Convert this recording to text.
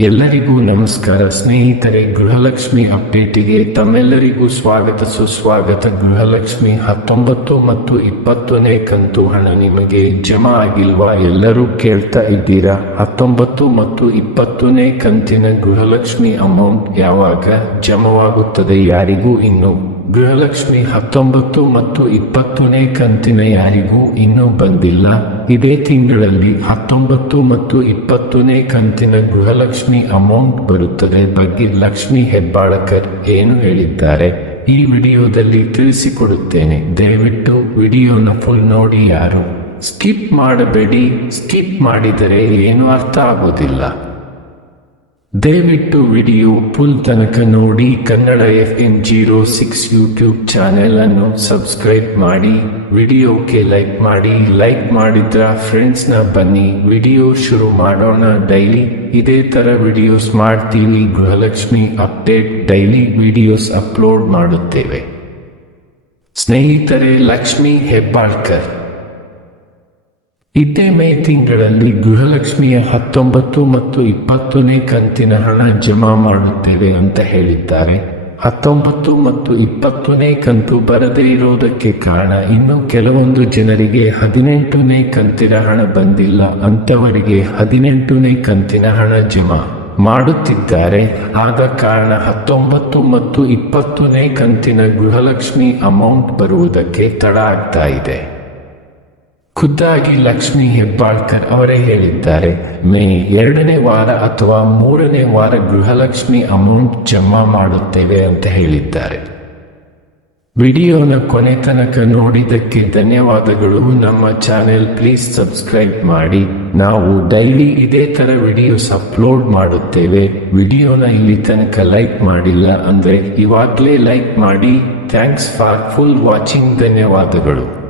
ಎಲ್ಲರಿಗೂ ನಮಸ್ಕಾರ, ಸ್ನೇಹಿತರೆ, ಗೃಹಲಕ್ಷ್ಮಿ ಅಪ್ಡೇಟಿಗೆ ತಮ್ಮೆಲ್ಲರಿಗೂ ಸ್ವಾಗತ, ಸುಸ್ವಾಗತ. ಗೃಹಲಕ್ಷ್ಮಿ ಹತ್ತೊಂಬತ್ತು ಮತ್ತು ಇಪ್ಪತ್ತನೇ ಕಂತು ಹಣ ನಿಮಗೆ ಜಮಾ ಆಗಿಲ್ವಾ? ಎಲ್ಲರೂ ಕೇಳ್ತಾ ಇದ್ದೀರಾ? ಹತ್ತೊಂಬತ್ತು ಮತ್ತು ಇಪ್ಪತ್ತನೇ ಕಂತಿನ ಗೃಹಲಕ್ಷ್ಮಿ ಅಮೌಂಟ್ ಯಾವಾಗ ಜಮವಾಗುತ್ತದೆ ಯಾರಿಗೂ ಇನ್ನು? ಗೃಹಲಕ್ಷ್ಮಿ ಹತ್ತೊಂಬತ್ತು ಮತ್ತು ಇಪ್ಪತ್ತನೇ ಕಂತಿನ ಯಾರಿಗೂ ಇನ್ನೂ ಬಂದಿಲ್ಲ. ಇದೇ ತಿಂಗಳಲ್ಲಿ ಹತ್ತೊಂಬತ್ತು ಮತ್ತು ಇಪ್ಪತ್ತನೇ ಕಂತಿನ ಗೃಹಲಕ್ಷ್ಮಿ ಅಮೌಂಟ್ ಬರುತ್ತದೆ ಬಗ್ಗೆ ಲಕ್ಷ್ಮಿ ಹೆಬ್ಬಾಳಕರ್ ಏನು ಹೇಳಿದ್ದಾರೆ? ಈ ವಿಡಿಯೋದಲ್ಲಿ ತಿಳಿಸಿಕೊಡುತ್ತೇನೆ. ದಯವಿಟ್ಟು ವಿಡಿಯೋನ ಫುಲ್ ನೋಡಿ ಯಾರು. ಸ್ಕಿಪ್ ಮಾಡಬೇಡಿ. ಸ್ಕಿಪ್ ಮಾಡಿದರೆ ಏನು ಅರ್ಥ ಆಗೋದಿಲ್ಲ. ದಯವಿಟ್ಟು ವಿಡಿಯೋ ಪುಲ್ ತನಕ ನೋಡಿ Kannada F N zero six YouTube channel ಅನ್ನು ಸಬ್ಸ್ಕ್ರೈಬ್ ಮಾಡಿ, ವಿಡಿಯೋಕ್ಕೆ ಲೈಕ್ ಮಾಡಿ, ಲೈಕ್ ಮಾಡಿದ್ರ ಫ್ರೆಂಡ್ಸ್ನ ಬನ್ನಿ, ವಿಡಿಯೋ ಶುರು ಮಾಡೋಣ ಡೈಲಿ. ಇದೇ ಥರ ವಿಡಿಯೋಸ್ ಮಾಡ್ತೀವಿ, Gruhalakshmi update daily videos upload ಮಾಡುತ್ತೇವೆ. ಸ್ನೇಹಿತರೆ, ಲಕ್ಷ್ಮಿ ಹೆಬ್ಬಾಳ್ಕರ್. ಇದೇ ಮೇ ತಿಂಗಳಲ್ಲಿ ಗೃಹಲಕ್ಷ್ಮಿಯ ಹತ್ತೊಂಬತ್ತು ಮತ್ತು ಇಪ್ಪತ್ತನೇ ಕಂತಿನ ಹಣ ಜಮಾ ಮಾಡುತ್ತೇವೆ ಅಂತ ಹೇಳಿದ್ದಾರೆ. ಹತ್ತೊಂಬತ್ತು ಮತ್ತು ಇಪ್ಪತ್ತನೇ ಕಂತು ಬರದೇ ಇರೋದಕ್ಕೆ ಕಾರಣ ಇನ್ನು ಕೆಲವೊಂದು ಜನರಿಗೆ ಹದಿನೆಂಟನೇ ಕಂತಿನ ಹಣ ಬಂದಿಲ್ಲ. ಅಂತವರಿಗೆ ಹದಿನೆಂಟನೇ ಕಂತಿನ ಹಣ ಜಮಾ ಮಾಡುತ್ತಿದ್ದಾರೆ. ಆದ ಕಾರಣ ಹತ್ತೊಂಬತ್ತು ಮತ್ತು ಇಪ್ಪತ್ತನೇ ಕಂತಿನ ಗೃಹಲಕ್ಷ್ಮಿ ಅಮೌಂಟ್ ಬರುವುದಕ್ಕೆ ತಡ ಆಗ್ತಾ ಇದೆ. ಖುದ್ದಾಗಿ ಲಕ್ಷ್ಮಿ ಹೆಬ್ಬಾಳ್ಕರ್ ಅವರೇ ಹೇಳಿದ್ದಾರೆ. ಮೇ ಎರಡನೇ ವಾರ ಅಥವಾ ಮೂರನೇ ವಾರ ಗೃಹಲಕ್ಷ್ಮಿ ಅಮೌಂಟ್ ಜಮಾ ಮಾಡುತ್ತೇವೆ ಅಂತ ಹೇಳಿದ್ದಾರೆ. ವಿಡಿಯೋನ ಕೊನೆ ತನಕ ನೋಡಿದ್ದಕ್ಕೆ ಧನ್ಯವಾದಗಳು. ನಮ್ಮ ಚಾನೆಲ್ ಪ್ಲೀಸ್ ಸಬ್ಸ್ಕ್ರೈಬ್ ಮಾಡಿ. ನಾವು ಡೈಲಿ ಇದೇ ತರ ವಿಡಿಯೋಸ್ ಅಪ್ಲೋಡ್ ಮಾಡುತ್ತೇವೆ. ವಿಡಿಯೋನ ಇಲ್ಲಿ ತನಕ ಲೈಕ್ ಮಾಡಿಲ್ಲ ಅಂದ್ರೆ ಇವಾಗಲೇ ಲೈಕ್ ಮಾಡಿ. Thanks for full watching. ಧನ್ಯವಾದಗಳು.